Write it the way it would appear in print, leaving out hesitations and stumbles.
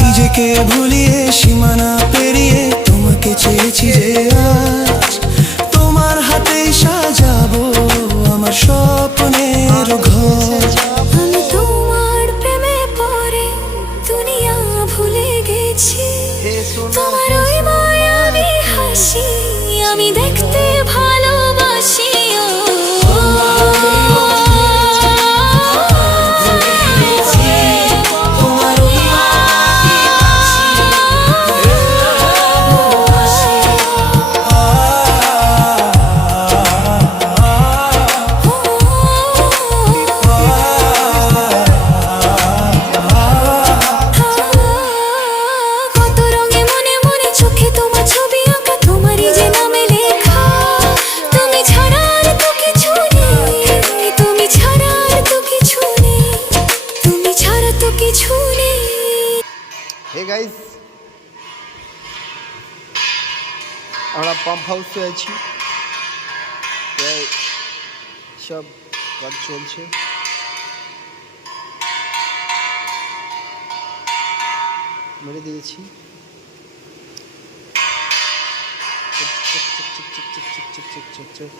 নিজেকে ভুলিয়ে সীমানা পেরিয়ে তোমাকে চেয়েছি যে আজ তোমার হাতেই সাজাবো আমার স্বপ্নের ঘর। আমি তোমার প্রেমে পড়ে দুনিয়া ভুলে গেছি, তোমার ওই মায়াবী হাসি আমি দেখতে ভালোবাসি। হে গাইস, আমরা পাম্প হাউসে আছি, সব কাজ চলছে। মেরে দিয়েছি। চিক চিক চিক চিক চিক চিক চিক চিক চিক চিক।